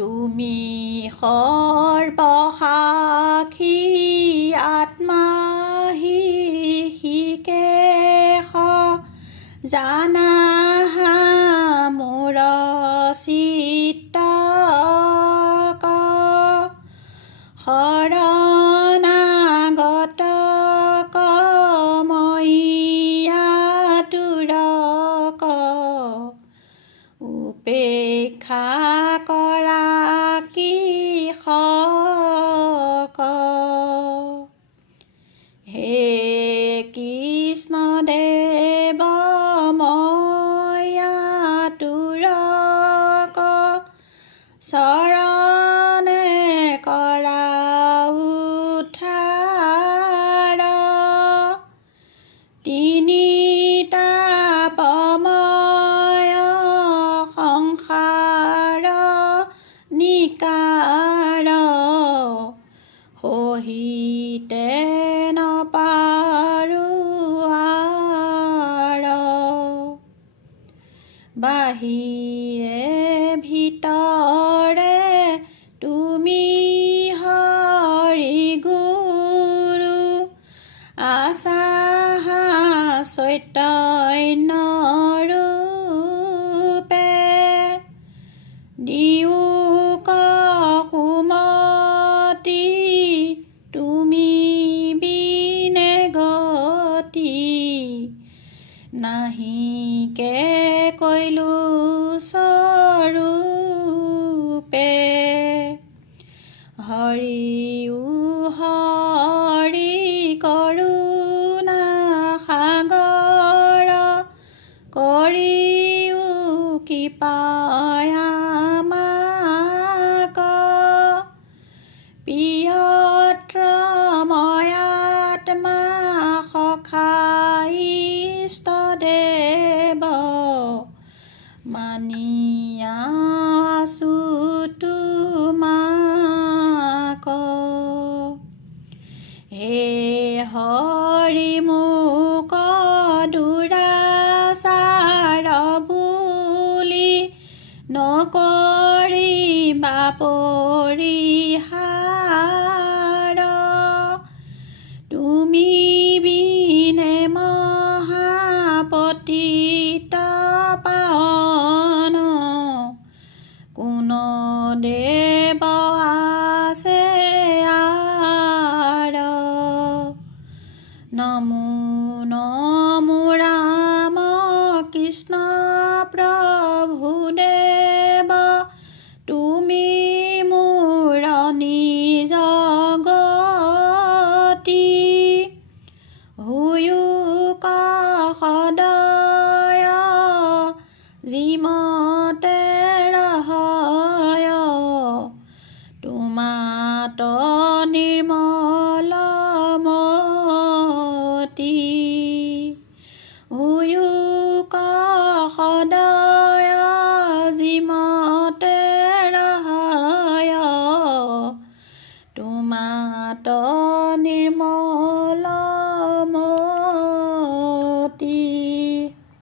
তুমি সৰ্বসাক্ষী আত্মাহিকেশ জানা মোৰ চিত্তক শৰণাগতক মইয়াতুৰক উপেক্ষা কৰা কিষক হে কৃষ্ণদেৱ মইয়াতুৰক চৰণে কৰা উদ্ধাৰ তিনিটা পময় সংসাৰ নিকাৰ সহিতে নপাৰো আৰ বাহিৰে ভিতৰে তুমি হৰি গুৰু আছা চৈতন্য ৰূপে দিয়োক সুমতি তুমি বিনে গতি নাহিকে কৈলো স্বৰূপে হৰিও হৰি কৰোণা সাগৰ কৰিও কৃপায় আমাক প্ৰিয়ত্ৰ ময়াত্মা সখা ইষ্টদেৱ মানিয়া আছো তোমাক হে হৰি মোক দুৰাচাৰ বুলি নকৰিবা পৰিহাৰ তুমি বিনে মহাপতিত পাৱন কোন দেৱ আছে আৰ নমো নমো ৰাম কৃষ্ণ প্ৰভু দেৱ তুমি মোৰ নিজ গতি হুয়ুক সদয় যিমতে ৰহয় তোমাত নিৰ্মল মতি